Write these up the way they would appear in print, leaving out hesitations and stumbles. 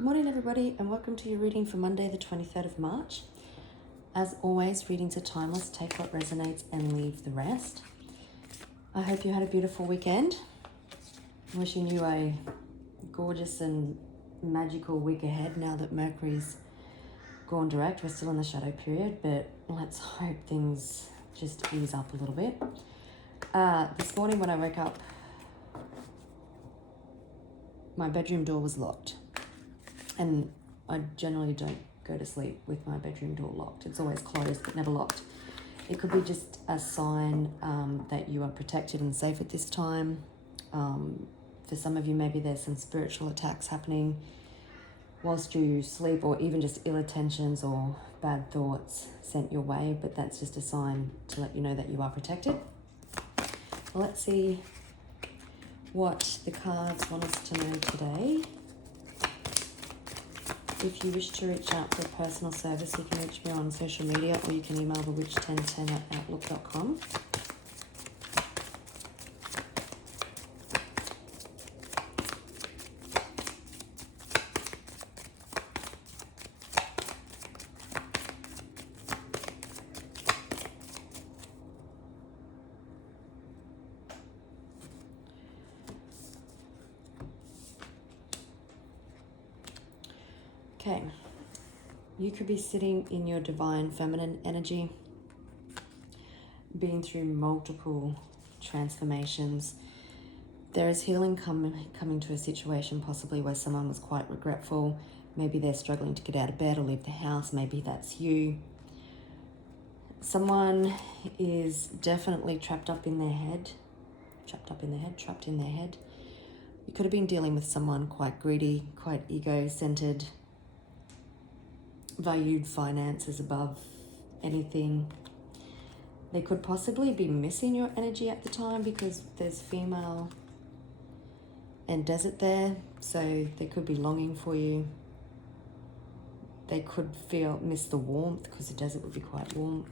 Good morning everybody and welcome to your reading for Monday the 23rd of March. As always, readings are timeless. Take what resonates and leave the rest. I hope you had a beautiful weekend. Wishing you a gorgeous and magical week ahead now that Mercury's gone direct. We're still in the shadow period, but let's hope things just ease up a little bit. This morning when I woke up, my bedroom door was locked. And I generally don't go to sleep with my bedroom door locked. It's always closed but never locked. It could be just a sign that you are protected and safe at this time. For some of you, maybe there's some spiritual attacks happening whilst you sleep, or even just ill intentions or bad thoughts sent your way, but that's just a sign to let you know that you are protected. Let's see what the cards want us to know today. If you wish to reach out for personal service, you can reach me on social media or you can email thewitch1010@outlook.com. Okay, you could be sitting in your divine feminine energy, being through multiple transformations. There is healing coming to a situation possibly where someone was quite regretful. Maybe they're struggling to get out of bed or leave the house. Maybe that's you. Someone is definitely trapped in their head. You could have been dealing with someone quite greedy, quite ego-centered, valued finances above anything. They could possibly be missing your energy at the time because there's female and desert there, so they could be longing for you. They could miss the warmth because the desert would be quite warm.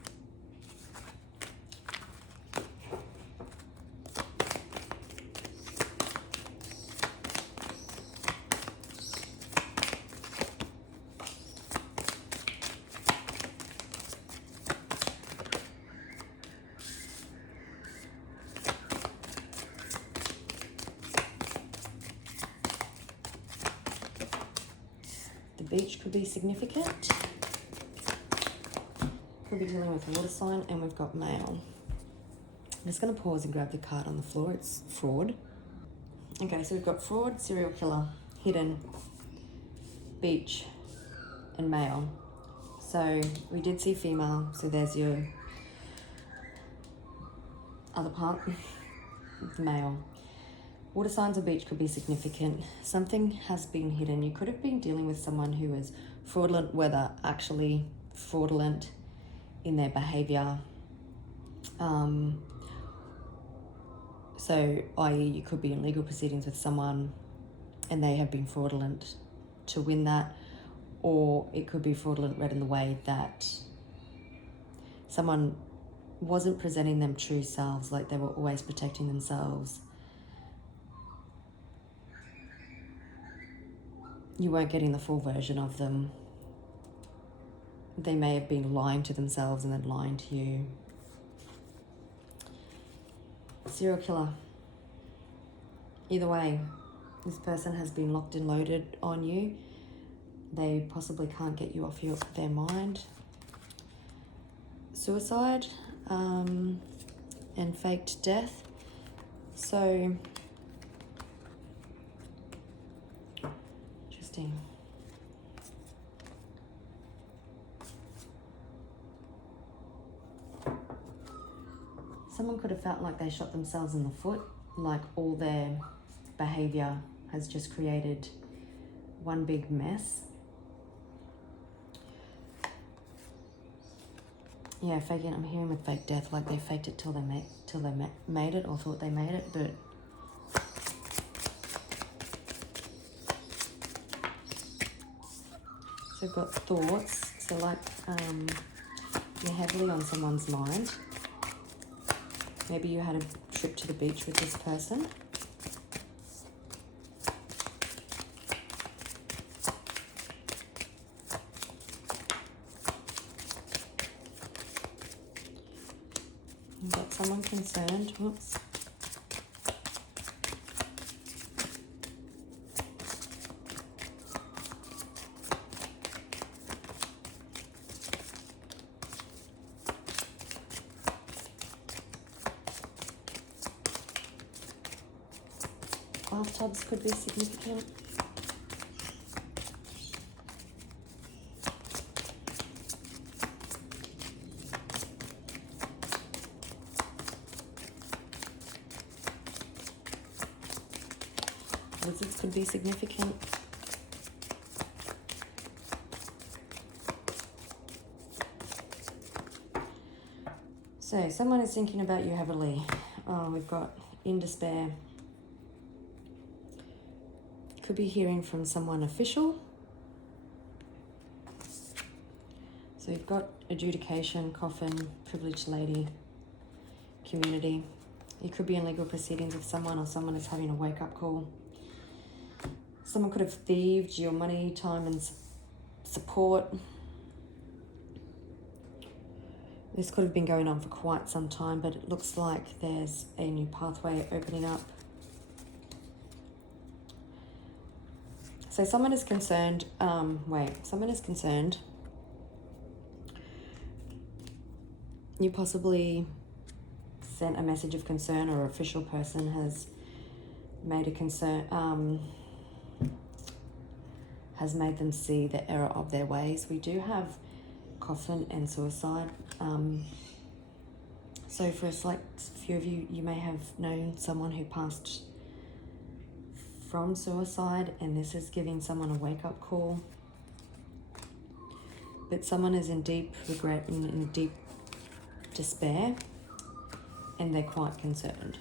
The beach could be significant. Could be dealing with a water sign, and we've got male. I'm just going to pause and grab the card on the floor. It's fraud. Okay, so we've got fraud, serial killer, hidden, beach, and male. So we did see female, so there's your other part, male. Water signs or beach could be significant. Something has been hidden. You could have been dealing with someone who is fraudulent, whether actually fraudulent in their behavior. So, i.e. you could be in legal proceedings with someone and they have been fraudulent to win that, or it could be fraudulent read in the way that someone wasn't presenting them true selves, like they were always protecting themselves. You weren't getting the full version of them. They may have been lying to themselves and then lying to you. Serial killer. Either way, this person has been locked and loaded on you. They possibly can't get you off their mind. Suicide and faked death. So, interesting. Someone could have felt like they shot themselves in the foot, like all their behavior has just created one big mess. Yeah, faking. I'm hearing with fake death, like they faked it till they made it, or thought they made it, but so I've got thoughts. So like you're heavily on someone's mind. Maybe you had a trip to the beach with this person. someone concerned. Whoops. Bathtubs could be significant. Lizards could be significant. So someone is thinking about you heavily. Oh, we've got in despair. Could be hearing from someone official. So you've got adjudication, coffin, privileged lady, community. You could be in legal proceedings with someone, or someone is having a wake-up call. Someone could have thieved your money, time, and support. This could have been going on for quite some time, but it looks like there's a new pathway opening up. So someone is concerned, someone is concerned. You possibly sent a message of concern, or an official person has made a concern, has made them see the error of their ways. We do have coffin and suicide. So for a select few of you, you may have known someone who passed from suicide, and this is giving someone a wake-up call. But someone is in deep regret and in deep despair, and they're quite concerned.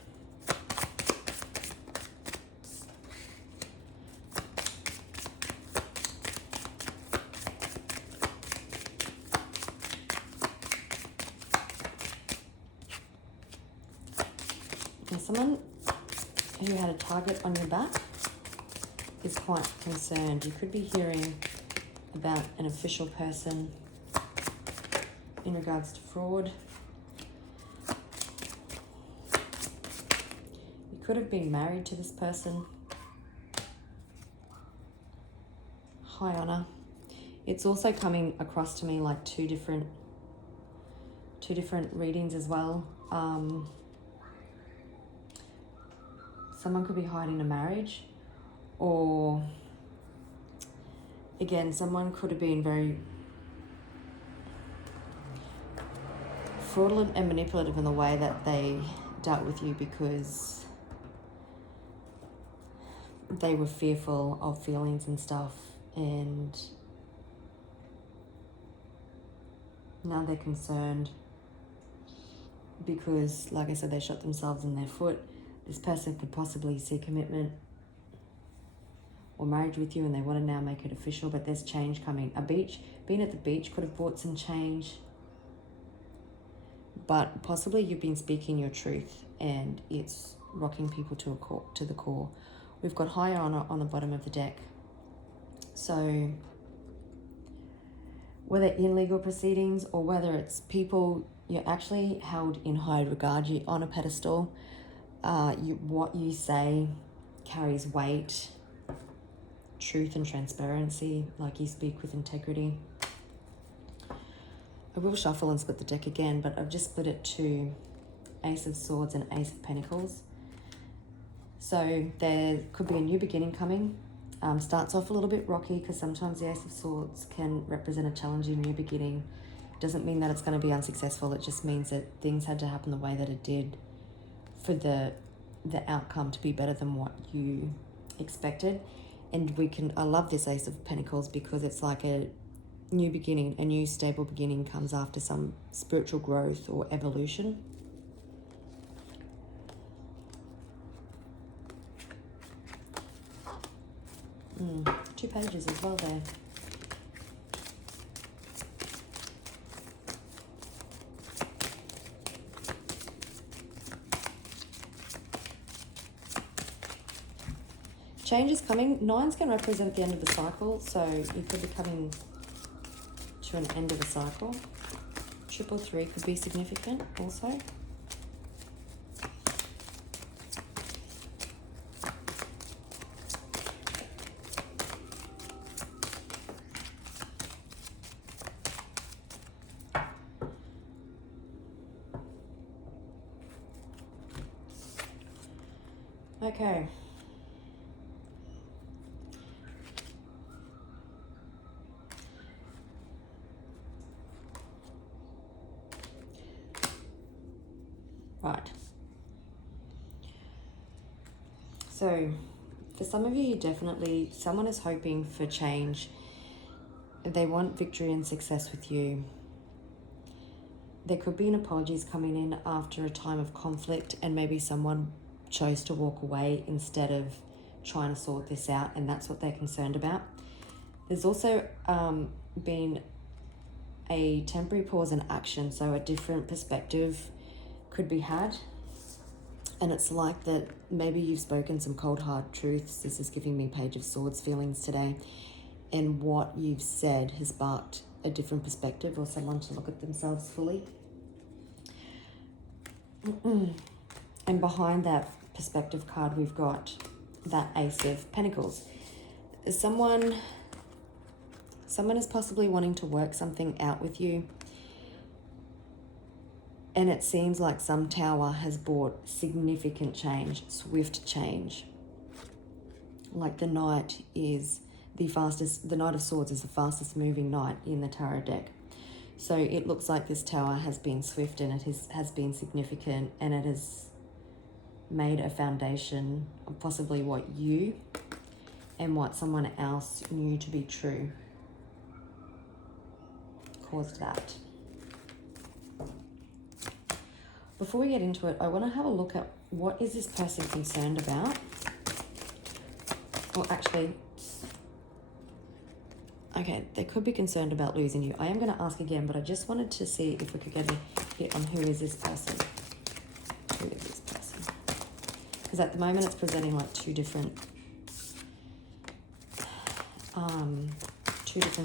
Now, someone who had a target on your back is quite concerned. You could be hearing about an official person in regards to fraud. You could have been married to this person. High honor. It's also coming across to me like two different readings as well. Someone could be hiding a marriage, or again, someone could have been very fraudulent and manipulative in the way that they dealt with you, because they were fearful of feelings and stuff, and now they're concerned because, like I said, they shot themselves in their foot. This person could possibly see commitment or marriage with you, and they want to now make it official, but there's change coming. Being at the beach could have brought some change, but possibly you've been speaking your truth and it's rocking people to the core. We've got high honor on the bottom of the deck. So whether in legal proceedings or whether it's people, you're actually held in high regard. You're on a pedestal. What you say carries weight, truth and transparency, like you speak with integrity. I will shuffle and split the deck again, but I've just split it to Ace of Swords and Ace of Pentacles. So there could be a new beginning coming. Starts off a little bit rocky, because sometimes the Ace of Swords can represent a challenging new beginning. Doesn't mean that it's going to be unsuccessful. It just means that things had to happen the way that it did for the outcome to be better than what you expected. And I love this Ace of Pentacles, because it's like a new beginning, a new stable beginning comes after some spiritual growth or evolution. Two pages as well there. Change is coming. Nines can represent the end of the cycle, so you could be coming to an end of a cycle. 333 could be significant also. Okay. Right. So, for some of you, definitely someone is hoping for change. They want victory and success with you. There could be an apologies coming in after a time of conflict, and maybe someone chose to walk away instead of trying to sort this out, and that's what they're concerned about. There's also been a temporary pause in action, so a different perspective could be had. And it's like that maybe you've spoken some cold hard truths. This is giving me Page of Swords feelings today. And what you've said has sparked a different perspective or someone to look at themselves fully. And behind that perspective card, we've got that Ace of Pentacles. Someone is possibly wanting to work something out with you. And it seems like some tower has brought significant change, swift change. Like the Knight is the fastest, the Knight of Swords is the fastest moving knight in the tarot deck. So it looks like this tower has been swift, and it has been significant, and it has made a foundation of possibly what you and what someone else knew to be true caused that. Before we get into it, I want to have a look at what is this person concerned about. Well, actually, okay, they could be concerned about losing you. I am going to ask again, but I just wanted to see if we could get a hit on who is this person. Who is this person? Because at the moment it's presenting like two different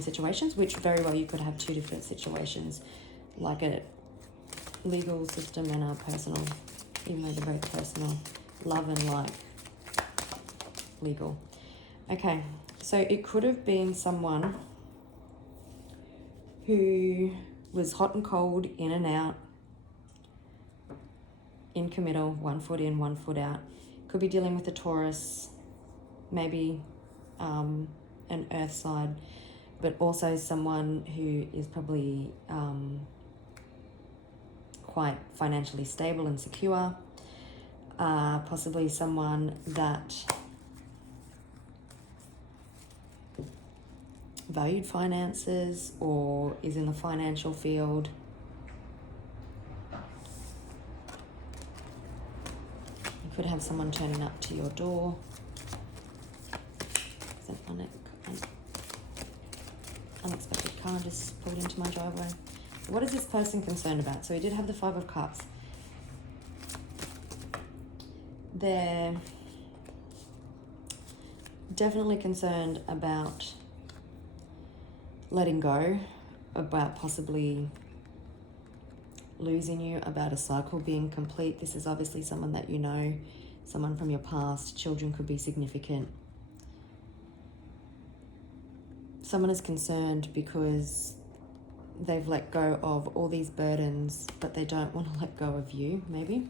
situations, which very well you could have two different situations, like a legal system and a personal, even though they're both personal, love and like legal. Okay, so it could have been someone who was hot and cold, in and out, in committal, 1 foot in, 1 foot out. Could be dealing with a Taurus, maybe an earth side, but also someone who is probably quite financially stable and secure. Possibly someone that valued finances or is in the financial field. You could have someone turning up to your door. There's an unexpected car just pulled into my driveway. What is this person concerned about? So we did have the 5 of Cups. They're definitely concerned about letting go, about possibly losing you, about a cycle being complete. This is obviously someone that you know, someone from your past. Children could be significant. Someone is concerned because they've let go of all these burdens, but they don't want to let go of you, maybe.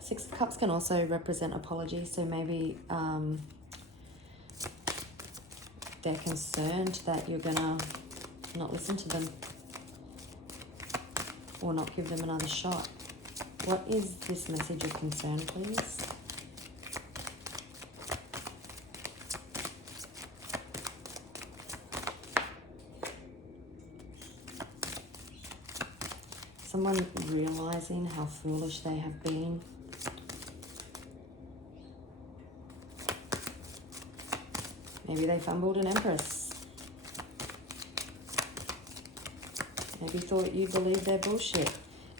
Six of Cups can also represent apology, so maybe they're concerned that you're gonna not listen to them or not give them another shot. What is this message of concern, please? Someone realizing how foolish they have been. Maybe they fumbled an Empress. Maybe thought you believed their bullshit.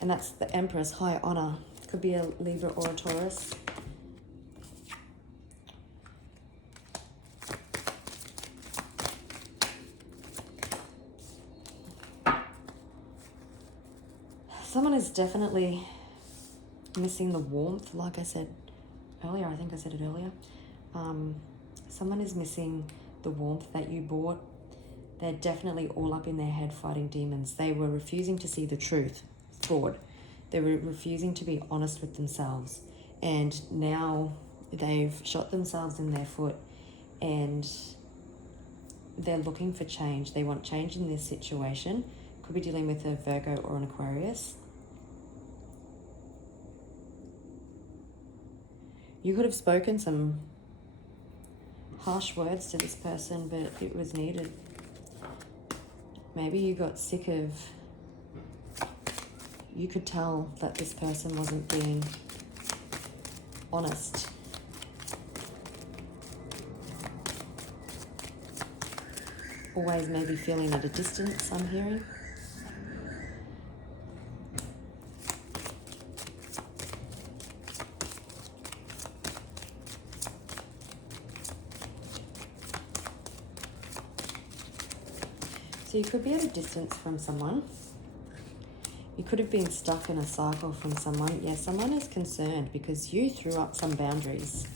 And that's the Empress, high honor. Could be a Libra or a Taurus. Someone is definitely missing the warmth, like I said earlier. I think I said it earlier. Someone is missing the warmth that you brought. They're definitely all up in their head fighting demons. They were refusing to see the truth. Fraud. They were refusing to be honest with themselves. And now they've shot themselves in their foot and they're looking for change. They want change in this situation. Could be dealing with a Virgo or an Aquarius. You could have spoken some harsh words to this person, but it was needed. Maybe you got sick of... You could tell that this person wasn't being honest. Always maybe feeling at a distance, I'm hearing. So you could be at a distance from someone. You could have been stuck in a cycle from someone. Yeah, someone is concerned because you threw up some boundaries.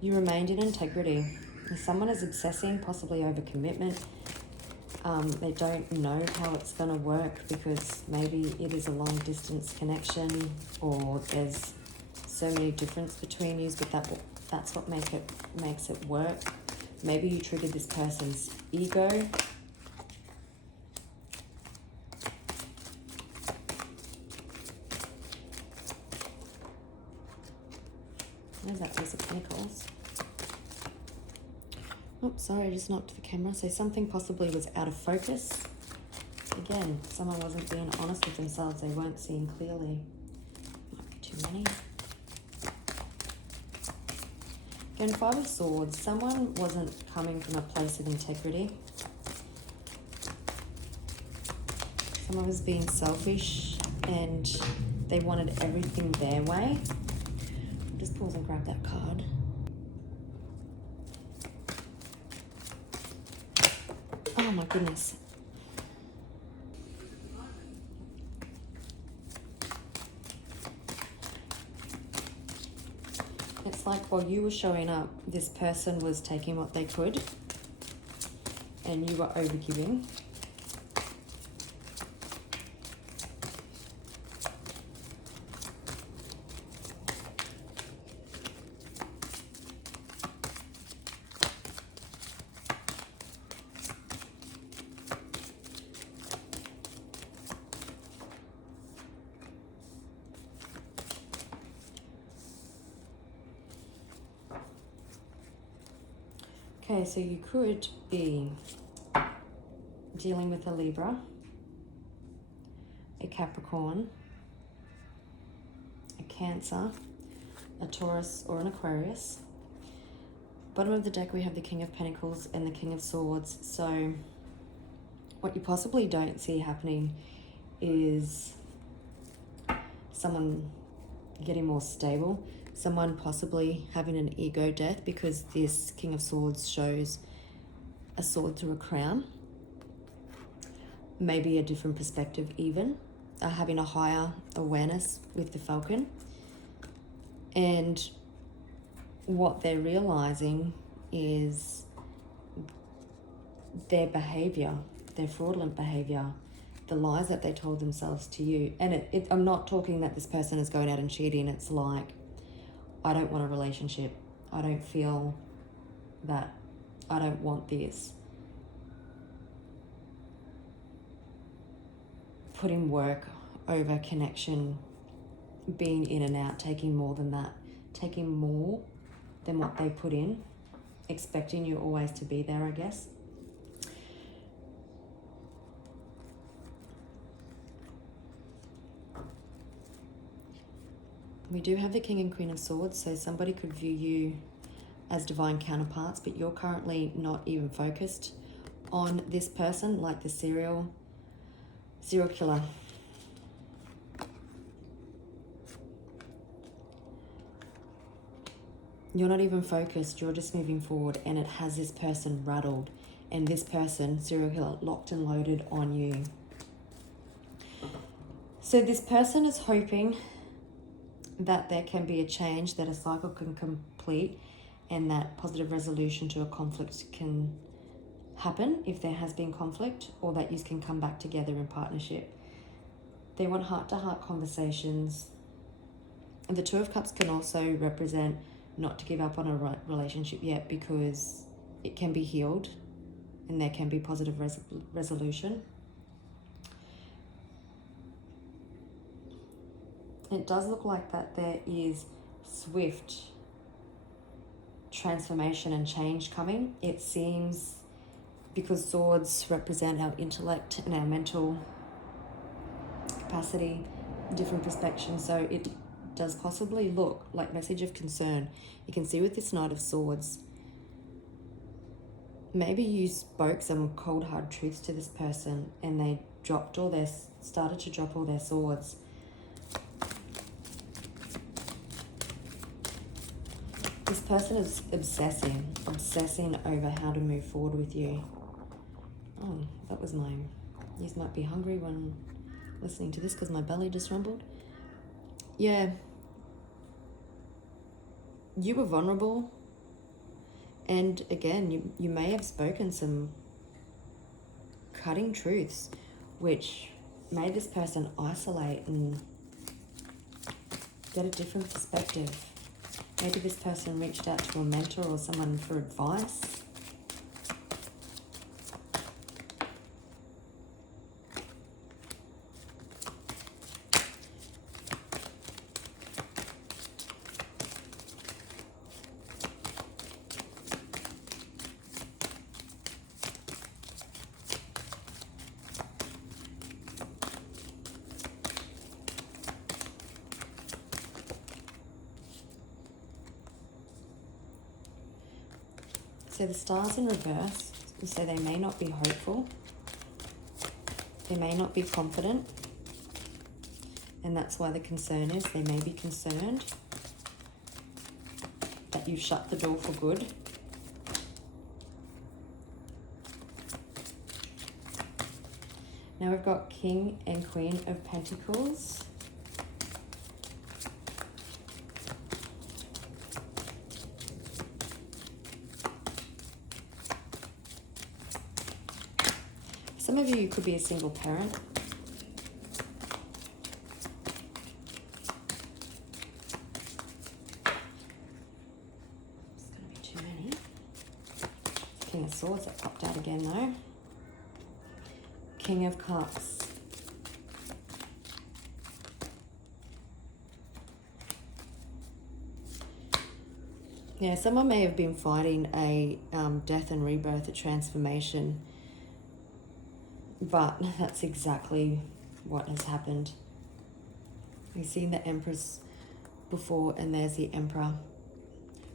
You remained in integrity. Someone is obsessing, possibly over commitment. They don't know how it's going to work because maybe it is a long distance connection or there's so many differences between you, but that's what makes it work. Maybe you triggered this person's ego. There's that Ace of Pentacles. Oh, sorry, I just knocked the camera. So something possibly was out of focus. Again, someone wasn't being honest with themselves. They weren't seeing clearly. Might be too many. Again, Five of Swords. Someone wasn't coming from a place of integrity. Someone was being selfish and they wanted everything their way. Just pause and grab that card. Oh my goodness. It's like while you were showing up, this person was taking what they could and you were overgiving. Okay, so you could be dealing with a Libra, a Capricorn, a Cancer, a Taurus, or an Aquarius. Bottom of the deck, we have the King of Pentacles and the King of Swords. So what you possibly don't see happening is someone getting more stable. Someone possibly having an ego death because this King of Swords shows a sword through a crown. Maybe a different perspective even. Having a higher awareness with the Falcon. And what they're realizing is their behavior, their fraudulent behavior, the lies that they told themselves to you. And I'm not talking that this person is going out and cheating. It's like, I don't want a relationship. I don't feel that. I don't want this. Putting work over connection, being in and out, taking more than that, taking more than what they put in, expecting you always to be there, I guess. We do have the King and Queen of Swords, so somebody could view you as divine counterparts, but you're currently not even focused on this person, like the serial killer. You're not even focused, you're just moving forward, and it has this person rattled, and this person, serial killer, locked and loaded on you. So this person is hoping that there can be a change, that a cycle can complete, and that positive resolution to a conflict can happen if there has been conflict, or that you can come back together in partnership. They want heart-to-heart conversations. And the Two of Cups can also represent not to give up on a relationship yet, because it can be healed and there can be positive resolution. It does look like that there is swift transformation and change coming. It seems, because swords represent our intellect and our mental capacity, different perspectives, so it does possibly look like message of concern. You can see with this Knight of Swords, maybe you spoke some cold hard truths to this person and they started to drop all their swords. This person is obsessing over how to move forward with you. Oh, that was mine. You might be hungry when listening to this because my belly just rumbled. Yeah. You were vulnerable. And again, you may have spoken some cutting truths, which made this person isolate and get a different perspective. Maybe this person reached out to a mentor or someone for advice. So the stars in reverse, so they may not be hopeful, they may not be confident, and that's why the concern is they may be concerned that you've shut the door for good. Now we've got King and Queen of Pentacles. Some of you could be a single parent. It's going to be too many. King of Swords that popped out again though. King of Cups. Yeah, someone may have been fighting a death and rebirth, a transformation. But that's exactly what has happened. You've seen the Empress before, and there's the Emperor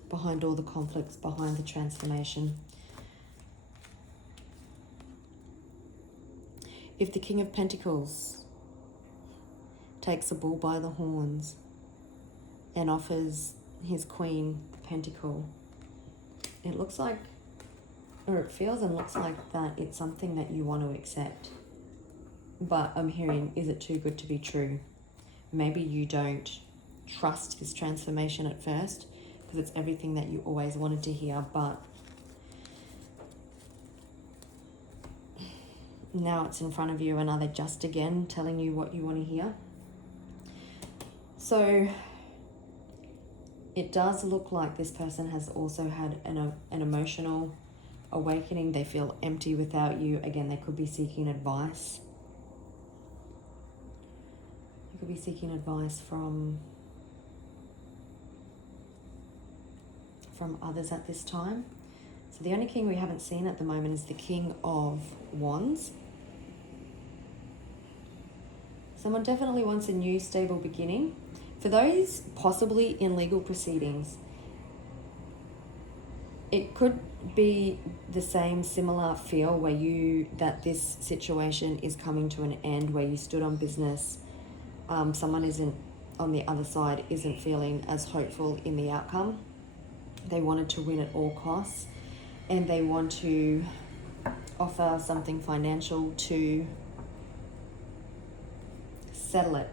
behind all the conflicts, behind the transformation. If the King of Pentacles takes a bull by the horns and offers his Queen the Pentacle, it looks like, or it feels and looks like that it's something that you want to accept. But I'm hearing, is it too good to be true? Maybe you don't trust this transformation at first because it's everything that you always wanted to hear, but now it's in front of you, and are they just again telling you what you want to hear? So it does look like this person has also had an emotional awakening. They feel empty without you. Again, they could be seeking advice. You could be seeking advice from others at this time. So the only king we haven't seen at the moment is the King of Wands. Someone definitely wants a new stable beginning. For those possibly in legal proceedings, it could be the same similar feel where that this situation is coming to an end, where you stood on business. Someone isn't on the other side, isn't feeling as hopeful in the outcome. They wanted to win at all costs, and they want to offer something financial to settle it.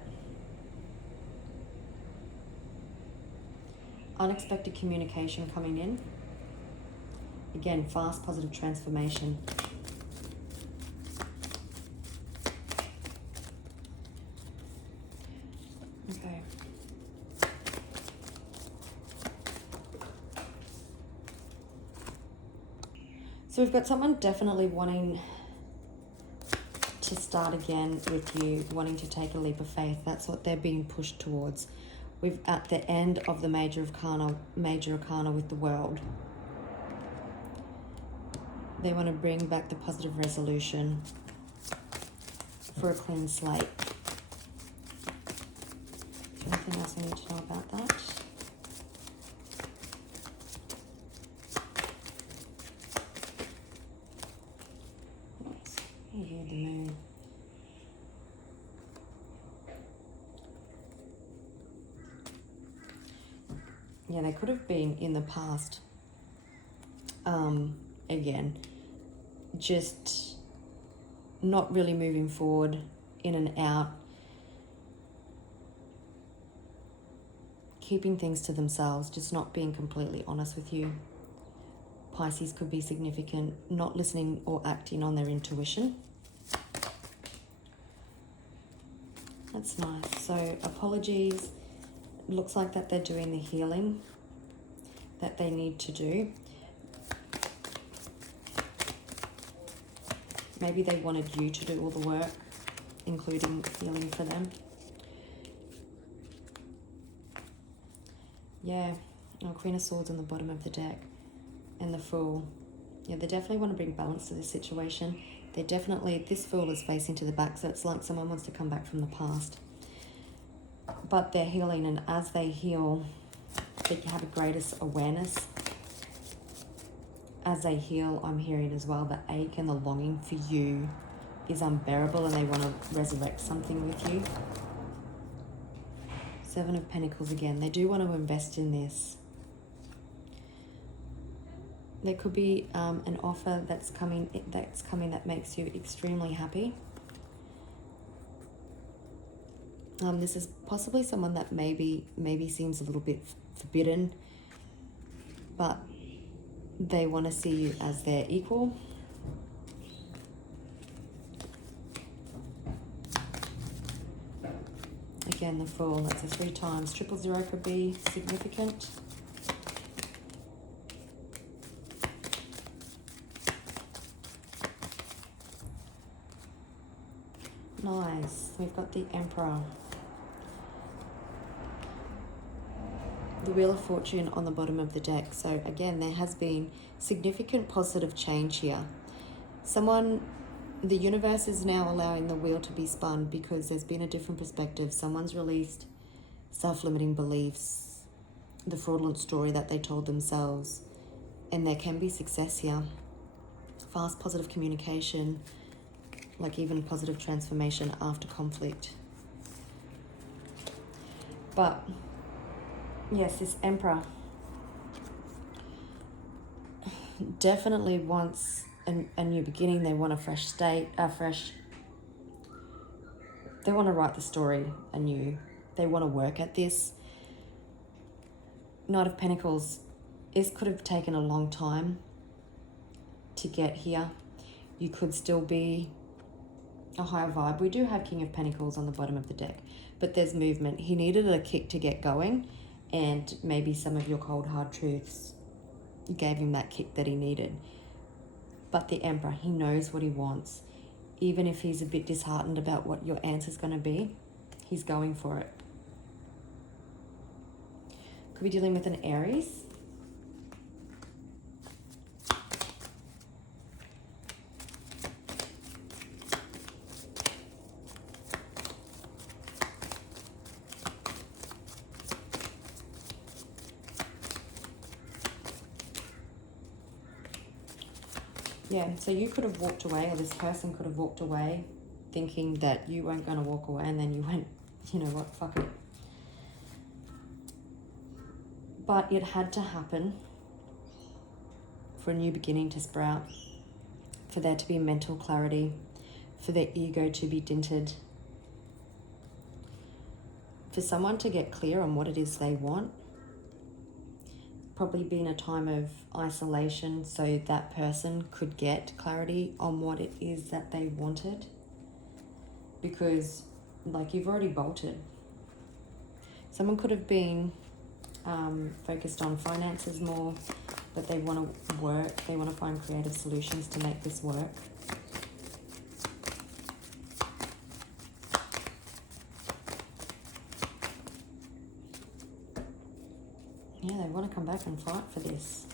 Unexpected communication coming in. Again, fast, positive transformation. Okay. So we've got someone definitely wanting to start again with you, wanting to take a leap of faith. That's what they're being pushed towards. We've at the end of the major arcana with the World. They want to bring back the positive resolution for a clean slate. Anything else I need to know about that? Here, the moon. Yeah, they could have been in the past. Again, just not really moving forward, in and out, keeping things to themselves, just not being completely honest with you. Pisces could be significant, not listening or acting on their intuition. That's nice. So apologies. It looks like that they're doing the healing that they need to do. Maybe they wanted you to do all the work, including healing for them. Yeah, Queen of Swords on the bottom of the deck and the Fool. Yeah, they definitely want to bring balance to this situation. They definitely, this Fool is facing to the back, so it's like someone wants to come back from the past. But they're healing, and as they heal, they have a greater awareness. As they heal, I'm hearing as well, the ache and the longing for you is unbearable, and they want to resurrect something with you. Seven of Pentacles again. They do want to invest in this. There could be an offer that's coming that makes you extremely happy. This is possibly someone that maybe seems a little bit forbidden, but they want to see you as their equal. Again, the Fool, that's a 3 times. 000 could be significant. Nice. We've got the Emperor. The Wheel of Fortune on the bottom of the deck. So again, there has been significant positive change here. The universe is now allowing the wheel to be spun because there's been a different perspective. Someone's released self-limiting beliefs, the fraudulent story that they told themselves, and there can be success here. Fast, positive communication, like even positive transformation after conflict. But yes, this Emperor definitely wants a new beginning. They want a fresh state, they want to write the story anew. They want to work at this. Knight of Pentacles, this could have taken a long time to get here. You could still be a higher vibe. We do have King of Pentacles on the bottom of the deck, but there's movement. He needed a kick to get going, and maybe some of your cold hard truths gave him that kick that he needed. But the Emperor, he knows what he wants. Even if he's a bit disheartened about what your answer's going to be, he's going for it. Could be dealing with an Aries. Yeah, so you could have walked away, or this person could have walked away thinking that you weren't going to walk away, and then you went, you know what, fuck it. But it had to happen for a new beginning to sprout, for there to be mental clarity, for their ego to be dented, for someone to get clear on what it is they want. probably been a time of isolation so that person could get clarity on what it is that they wanted, because like you've already bolted. Someone could have been focused on finances more, but they want to work, they want to find creative solutions to make this work. Yeah, they want to come back and fight for this.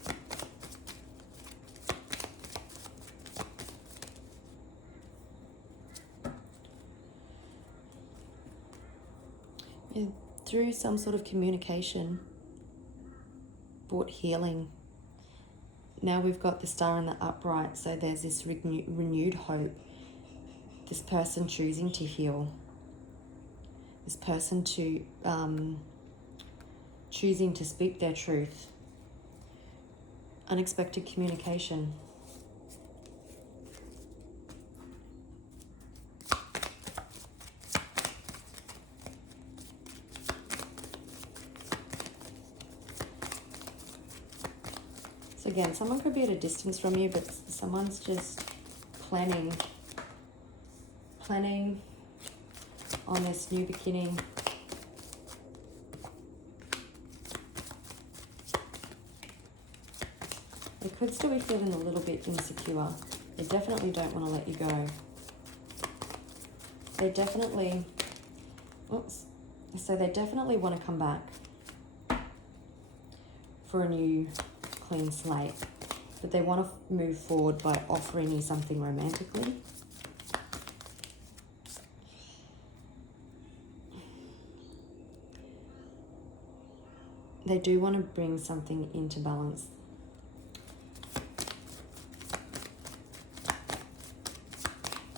Yeah, through some sort of communication, brought healing. Now we've got the star in the upright, so there's this renewed hope. This person choosing to heal. This person to choosing to speak their truth. Unexpected communication. So again, someone could be at a distance from you, but someone's just planning on this new beginning. They could still be feeling a little bit insecure. They definitely don't want to let you go. They definitely, so they definitely want to come back for a new clean slate, but they want to move forward by offering you something romantically. They do want to bring something into balance.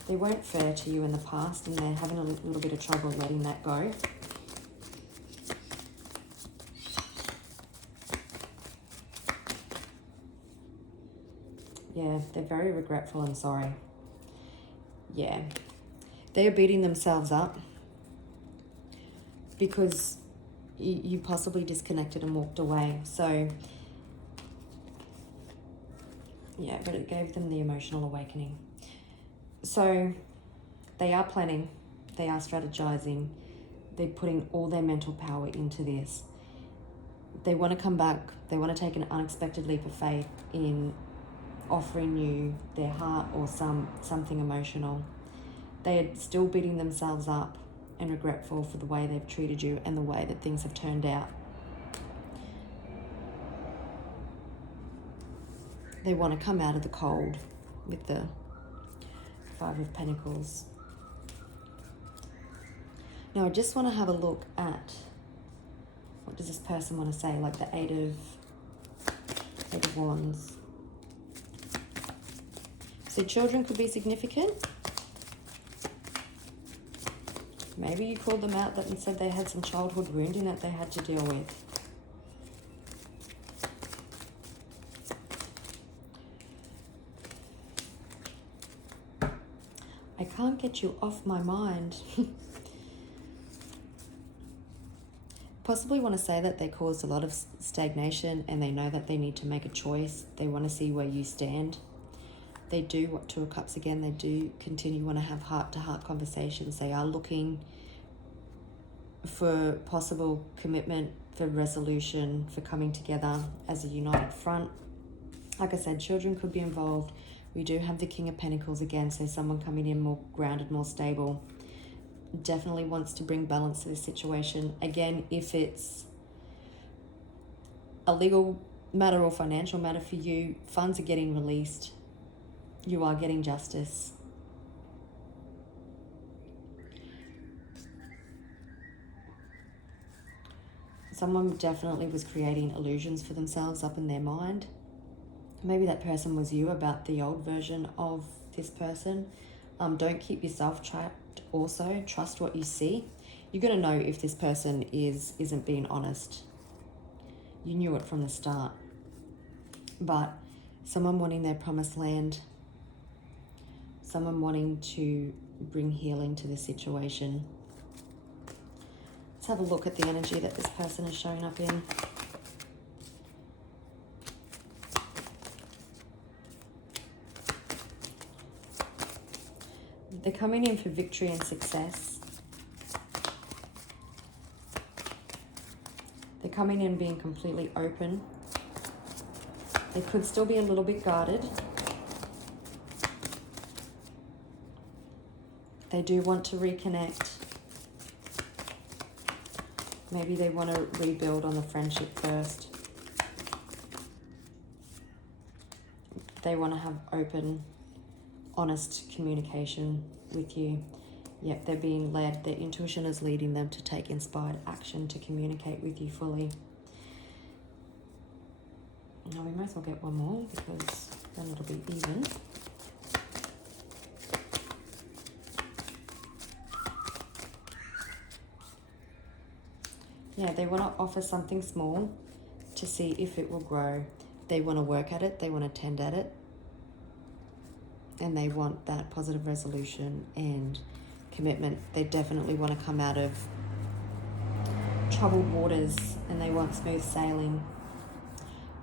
They weren't fair to you in the past, and they're having a little bit of trouble letting that go. Yeah, they're very regretful and sorry. Yeah, they are beating themselves up because you possibly disconnected and walked away. So, yeah, but it gave them the emotional awakening. So they are planning, they are strategizing, they're putting all their mental power into this. They want to come back, they want to take an unexpected leap of faith in offering you their heart or something emotional. They are still beating themselves up and regretful for the way they've treated you and the way that things have turned out. They want to come out of the cold with the Five of Pentacles. Now I just want to have a look at what does this person want to say, like the Eight of Wands. So children could be significant. Maybe you called them out and said they had some childhood wounding that they had to deal with. I can't get you off my mind. Possibly want to say that they caused a lot of stagnation and they know that they need to make a choice. They want to see where you stand. They do, Two of Cups again, they do want to have heart-to-heart conversations. They are looking for possible commitment, for resolution, for coming together as a united front. Like I said, children could be involved. We do have the King of Pentacles again, so someone coming in more grounded, more stable. Definitely wants to bring balance to this situation. Again, if it's a legal matter or financial matter for you, funds are getting released. You are getting justice. Someone definitely was creating illusions for themselves up in their mind. Maybe that person was you about the old version of this person. Don't keep yourself trapped also. Trust what you see. You're going to know if this person isn't being honest. You knew it from the start. But someone wanting their promised land. Someone wanting to bring healing to the situation. Let's have a look at the energy that this person is showing up in. They're coming in for victory and success. They're coming in being completely open. They could still be a little bit guarded. They do want to reconnect. Maybe they want to rebuild on the friendship first. They want to have open, honest communication with you. Yep, they're being led. Their intuition is leading them to take inspired action to communicate with you fully. Now we might as well get one more because then it'll be even. Yeah, they want to offer something small to see if it will grow. They want to work at it. They want to tend at it. And they want that positive resolution and commitment. They definitely want to come out of troubled waters and they want smooth sailing.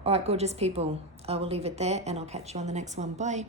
All right, gorgeous people. I will leave it there and I'll catch you on the next one. Bye.